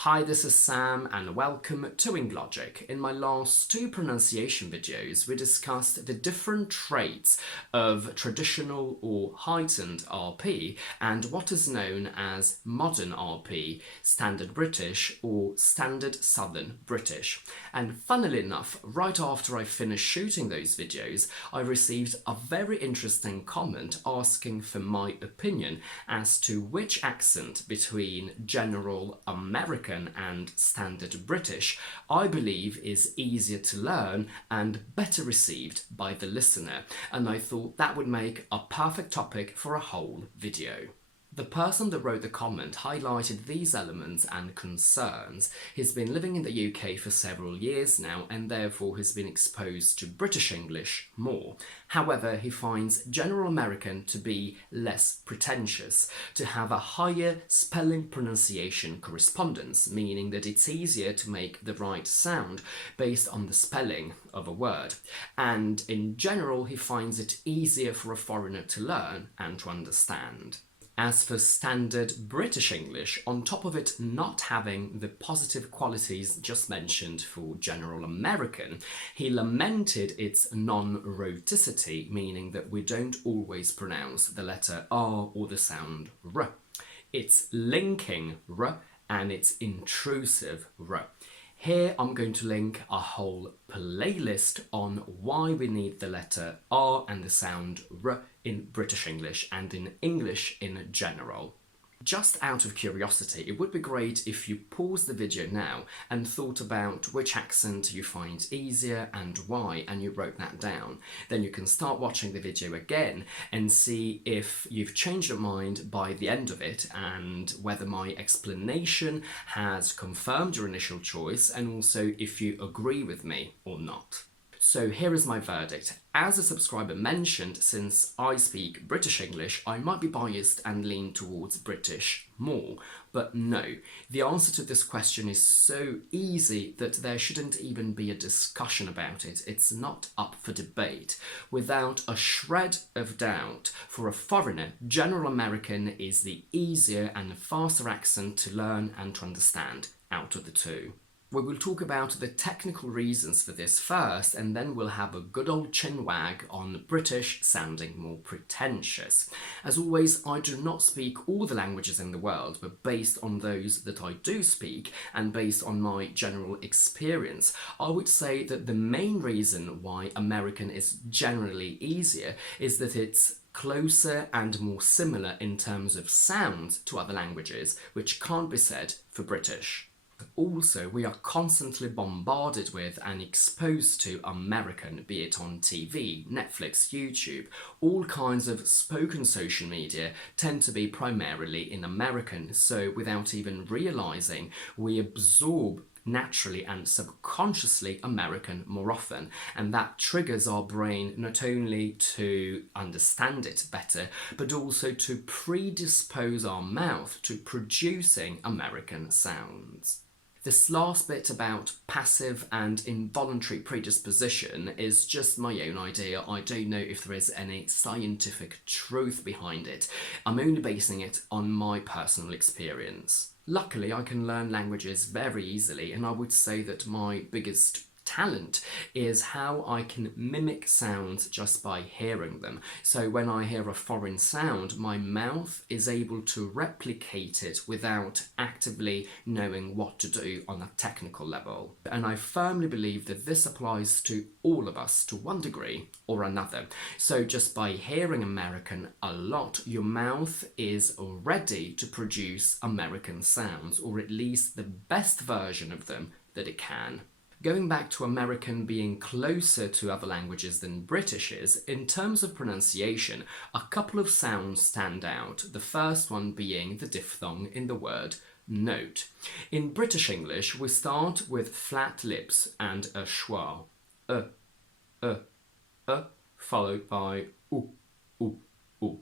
Hi, this is Sam and welcome to NON-RHOTIC. In my last two pronunciation videos, we discussed the different traits of traditional or heightened RP and what is known as modern RP, Standard British or Standard Southern British. And funnily enough, right after I finished shooting those videos, I received a very interesting comment asking for my opinion as to which accent between General American and Standard British I believe is easier to learn and better received by the listener, and I thought that would make a perfect topic for a whole video. The person that wrote the comment highlighted these elements and concerns. He's been living in the UK for several years now and therefore has been exposed to British English more. However, he finds General American to be less pretentious, to have a higher spelling pronunciation correspondence, meaning that it's easier to make the right sound based on the spelling of a word. And in general, he finds it easier for a foreigner to learn and to understand. As for Standard British English, on top of it not having the positive qualities just mentioned for General American, he lamented its non-rhoticity, meaning that we don't always pronounce the letter R or the sound R. It's linking R and it's intrusive R. Here I'm going to link a whole playlist on why we need the letter R and the sound R in British English and in English in general. Just out of curiosity, it would be great if you paused the video now and thought about which accent you find easier and why, and you wrote that down. Then you can start watching the video again and see if you've changed your mind by the end of it and whether my explanation has confirmed your initial choice and also if you agree with me or not. So here is my verdict. As a subscriber mentioned, since I speak British English, I might be biased and lean towards British more. But no, the answer to this question is so easy that there shouldn't even be a discussion about it. It's not up for debate. Without a shred of doubt, for a foreigner, General American is the easier and faster accent to learn and to understand out of the two. We will talk about the technical reasons for this first, and then we'll have a good old chin wag on British sounding more pretentious. As always, I do not speak all the languages in the world, but based on those that I do speak, and based on my general experience, I would say that the main reason why American is generally easier is that it's closer and more similar in terms of sound to other languages, which can't be said for British. Also, we are constantly bombarded with and exposed to American, be it on TV, Netflix, YouTube. All kinds of spoken social media tend to be primarily in American, so without even realising, we absorb naturally and subconsciously American more often, and that triggers our brain not only to understand it better, but also to predispose our mouth to producing American sounds. This last bit about passive and involuntary predisposition is just my own idea. I don't know if there is any scientific truth behind it. I'm only basing it on my personal experience. Luckily, I can learn languages very easily, and I would say that my biggest talent is how I can mimic sounds just by hearing them. So when I hear a foreign sound, my mouth is able to replicate it without actively knowing what to do on a technical level. And I firmly believe that this applies to all of us to one degree or another. So just by hearing American a lot, your mouth is ready to produce American sounds, or at least the best version of them that it can. Going back to American being closer to other languages than British is, in terms of pronunciation, a couple of sounds stand out, the first one being the diphthong in the word note. In British English, we start with flat lips and a schwa, followed by oo, oo, oo.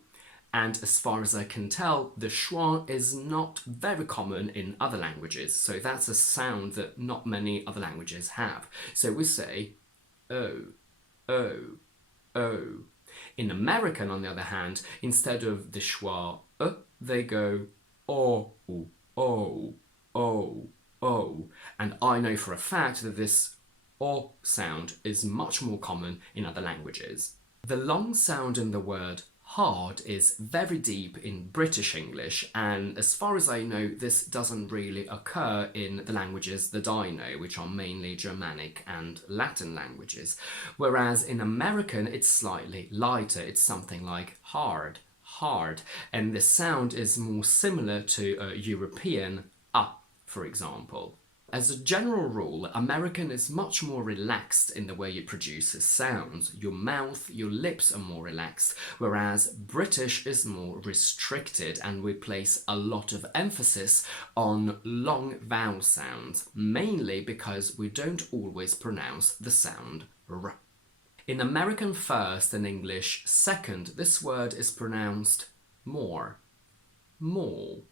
And as far as I can tell, the schwa is not very common in other languages, so that's a sound that not many other languages have. So we say oh, oh, oh. In American, on the other hand, instead of the schwa, they go oh, oh, oh, And I know for a fact that this O sound is much more common in other languages. The long sound in the word hard is very deep in British English, and as far as I know, this doesn't really occur in the languages that I know, which are mainly Germanic and Latin languages. Whereas in American, it's slightly lighter. It's something like hard, hard, and the sound is more similar to a European for example. As a general rule, American is much more relaxed in the way it produces sounds. Your mouth, your lips are more relaxed, whereas British is more restricted, and we place a lot of emphasis on long vowel sounds, mainly because we don't always pronounce the sound R. In American first and English second, this word is pronounced more, more.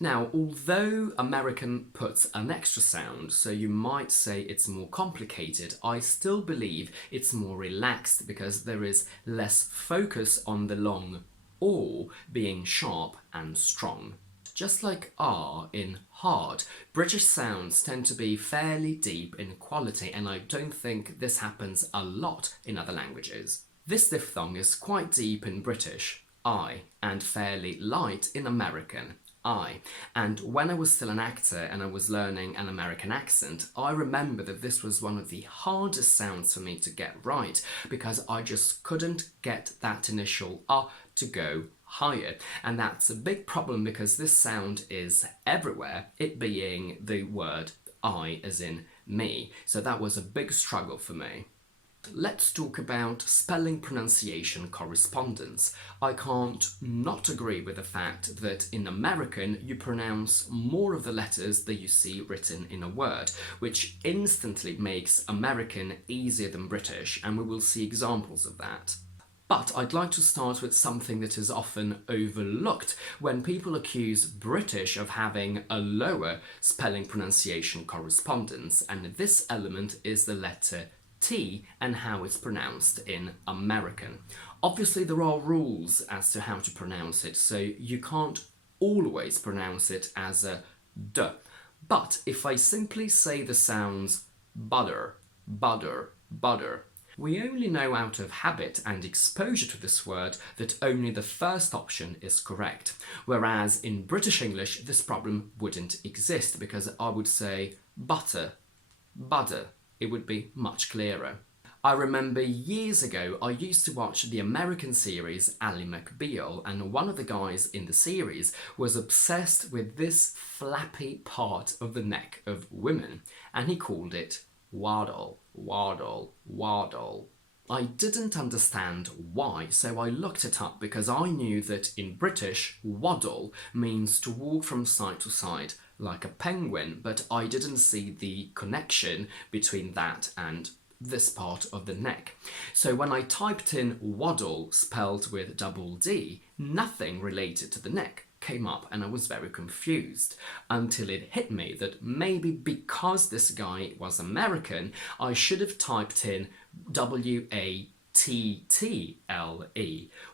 Now, although American puts an extra sound, so you might say it's more complicated, I still believe it's more relaxed because there is less focus on the long O being sharp and strong. Just like R in hard, British sounds tend to be fairly deep in quality, and I don't think this happens a lot in other languages. This diphthong is quite deep in British, I, and fairly light in American, I. And when I was still an actor and I was learning an American accent, I remember that this was one of the hardest sounds for me to get right because I just couldn't get that initial to go higher. And that's a big problem because this sound is everywhere, it being the word I as in me. So that was a big struggle for me. Let's talk about spelling pronunciation correspondence. I can't not agree with the fact that in American you pronounce more of the letters that you see written in a word, which instantly makes American easier than British, and we will see examples of that. But I'd like to start with something that is often overlooked when people accuse British of having a lower spelling pronunciation correspondence, and this element is the letter T and how it's pronounced in American. Obviously there are rules as to how to pronounce it, so you can't always pronounce it as a D. But if I simply say the sounds butter, butter, butter, we only know out of habit and exposure to this word that only the first option is correct. Whereas in British English this problem wouldn't exist because I would say butter, butter. It would be much clearer. I remember years ago I used to watch the American series Ally McBeal, and one of the guys in the series was obsessed with this flappy part of the neck of women, and he called it waddle, waddle, waddle. I didn't understand why, so I looked it up because I knew that in British, waddle means to walk from side to side like a penguin, but I didn't see the connection between that and this part of the neck. So when I typed in waddle spelled with double D, nothing related to the neck came up, and I was very confused until it hit me that maybe because this guy was American, I should have typed in WATTLE,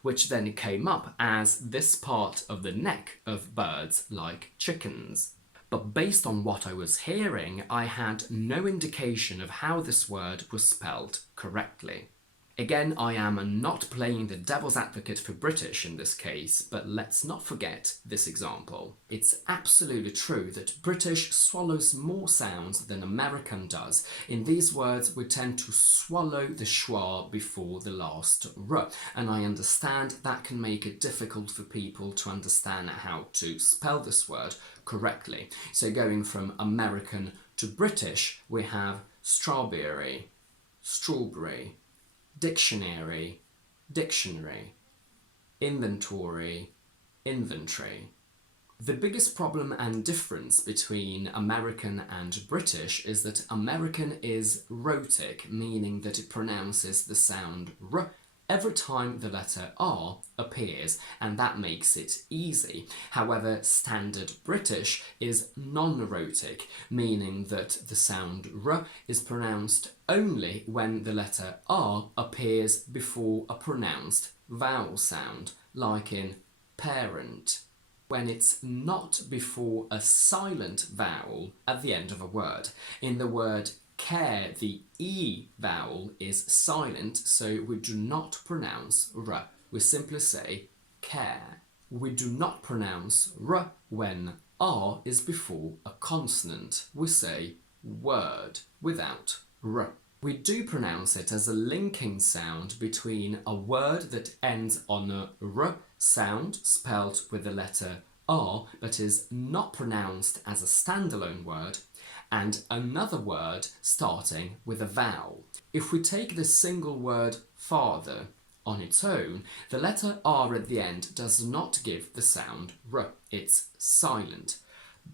which then came up as this part of the neck of birds like chickens. But based on what I was hearing, I had no indication of how this word was spelled correctly. Again, I am not playing the devil's advocate for British in this case, but let's not forget this example. It's absolutely true that British swallows more sounds than American does. In these words, we tend to swallow the schwa before the last r, and I understand that can make it difficult for people to understand how to spell this word correctly. So going from American to British, we have strawberry, strawberry, dictionary, dictionary, inventory, inventory. The biggest problem and difference between American and British is that American is rhotic, meaning that it pronounces the sound r every time the letter R appears, and that makes it easy. However, standard British is non-rhotic, meaning that the sound R is pronounced only when the letter R appears before a pronounced vowel sound, like in parent, when it's not before a silent vowel at the end of a word. In the word care, the E vowel is silent, so we do not pronounce R. We simply say care. We do not pronounce R when R is before a consonant. We say word without R. We do pronounce it as a linking sound between a word that ends on a R sound, spelled with the letter R, but is not pronounced as a standalone word, and another word starting with a vowel. If we take the single word father on its own, the letter R at the end does not give the sound R. It's silent.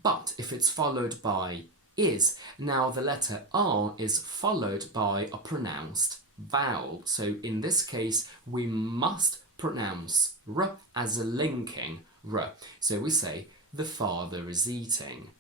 But if it's followed by is, now the letter R is followed by a pronounced vowel. So in this case, we must pronounce R as a linking R. So we say, the father is eating.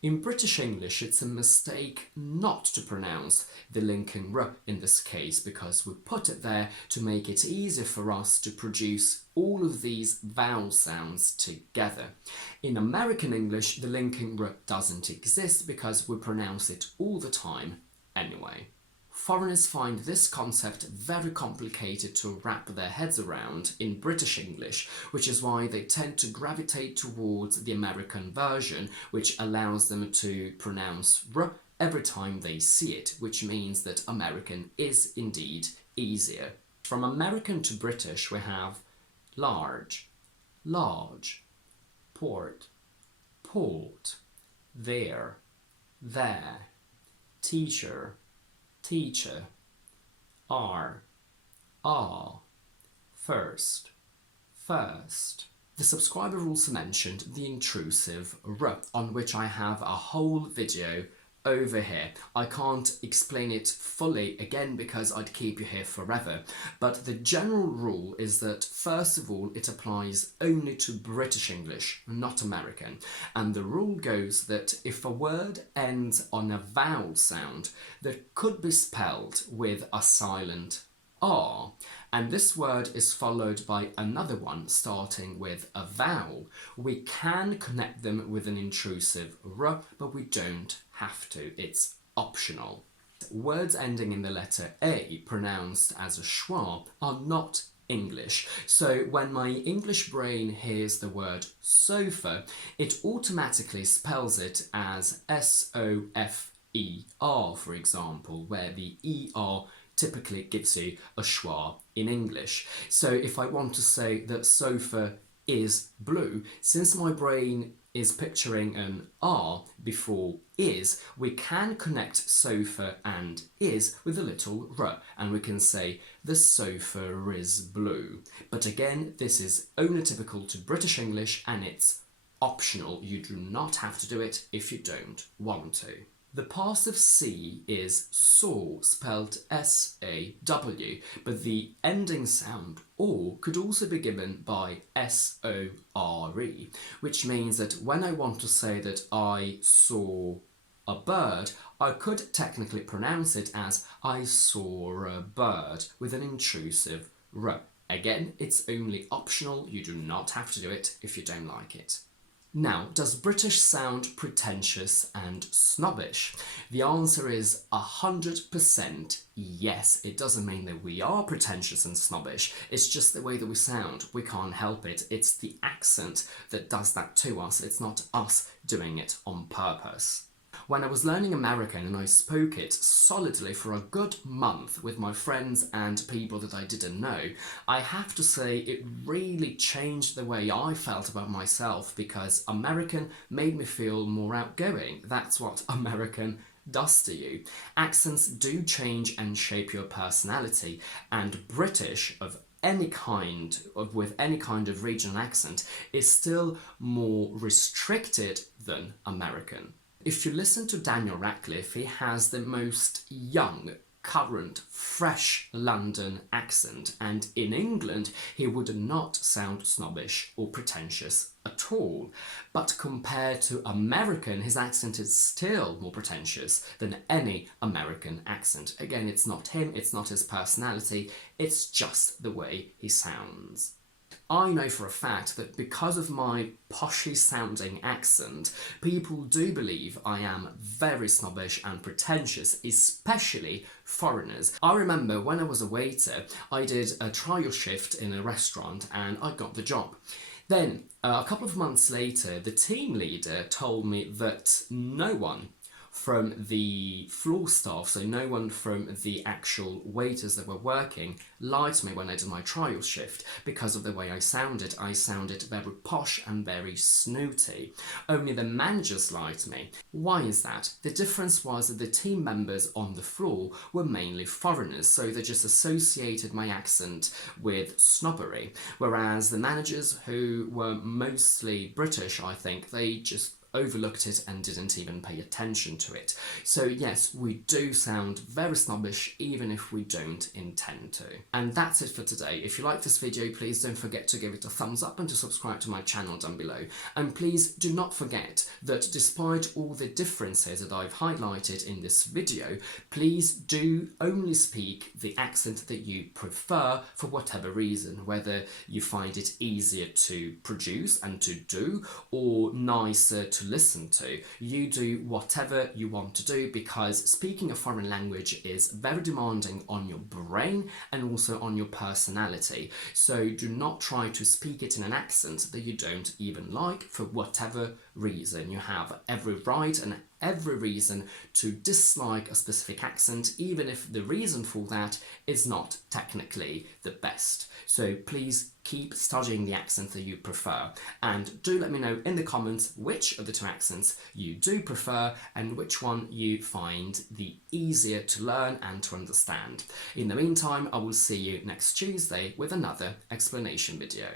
In British English, it's a mistake not to pronounce the linking R in this case, because we put it there to make it easier for us to produce all of these vowel sounds together. In American English, the linking R doesn't exist because we pronounce it all the time anyway. Foreigners find this concept very complicated to wrap their heads around in British English, which is why they tend to gravitate towards the American version, which allows them to pronounce R every time they see it, which means that American is indeed easier. From American to British, we have large, large, port, port, there, teacher, teacher, are, first, first. The subscriber also mentioned the intrusive R, on which I have a whole video over here. I can't explain it fully again because I'd keep you here forever, but the general rule is that first of all it applies only to British English, not American, and the rule goes that if a word ends on a vowel sound that could be spelled with a silent R, and this word is followed by another one starting with a vowel, we can connect them with an intrusive R, but we don't have to. It's optional. Words ending in the letter A, pronounced as a schwa, are not English. So when my English brain hears the word sofa, it automatically spells it as S-O-F-E-R, for example, where the E-R typically gives you a schwa in English. So if I want to say that sofa is blue, since my brain is picturing an R before is, we can connect sofa and is with a little R, and we can say the sofa is blue. But again, this is only typical to British English and it's optional. You do not have to do it if you don't want to. The passive C is saw, spelled S-A-W, but the ending sound or could also be given by S-O-R-E, which means that when I want to say that I saw a bird, I could technically pronounce it as I saw a bird with an intrusive R. Again, it's only optional, you do not have to do it if you don't like it. Now, does British sound pretentious and snobbish? The answer is 100% yes. It doesn't mean that we are pretentious and snobbish, it's just the way that we sound. We can't help it. It's the accent that does that to us. It's not us doing it on purpose. When I was learning American and I spoke it solidly for a good month with my friends and people that I didn't know, I have to say it really changed the way I felt about myself, because American made me feel more outgoing. That's what American does to you. Accents do change and shape your personality, and British of any kind with any kind of regional accent is still more restricted than American. If you listen to Daniel Radcliffe, he has the most young, current, fresh London accent, and in England he would not sound snobbish or pretentious at all. But compared to American, his accent is still more pretentious than any American accent. Again, it's not him, it's not his personality, it's just the way he sounds. I know for a fact that because of my poshy sounding accent, people do believe I am very snobbish and pretentious, especially foreigners. I remember when I was a waiter, I did a trial shift in a restaurant and I got the job. Then, a couple of months later, the team leader told me that no one from the floor staff, so no one from the actual waiters that were working, lied to me when I did my trial shift because of the way I sounded. I sounded very posh and very snooty. Only the managers lied to me. Why is that? The difference was that the team members on the floor were mainly foreigners, so they just associated my accent with snobbery, whereas the managers, who were mostly British, I think, they just overlooked it and didn't even pay attention to it. So yes, we do sound very snobbish even if we don't intend to. And that's it for today. If you like this video, please don't forget to give it a thumbs up and to subscribe to my channel down below. And please do not forget that despite all the differences that I've highlighted in this video, please do only speak the accent that you prefer for whatever reason, whether you find it easier to produce and to do or nicer to listen to. You do whatever you want to do, because speaking a foreign language is very demanding on your brain and also on your personality. So do not try to speak it in an accent that you don't even like for whatever reason. You have every right and every reason to dislike a specific accent, even if the reason for that is not technically the best. So please keep studying the accent that you prefer, and do let me know in the comments which of the two accents you do prefer and which one you find the easier to learn and to understand. In the meantime, I will see you next Tuesday with another explanation video.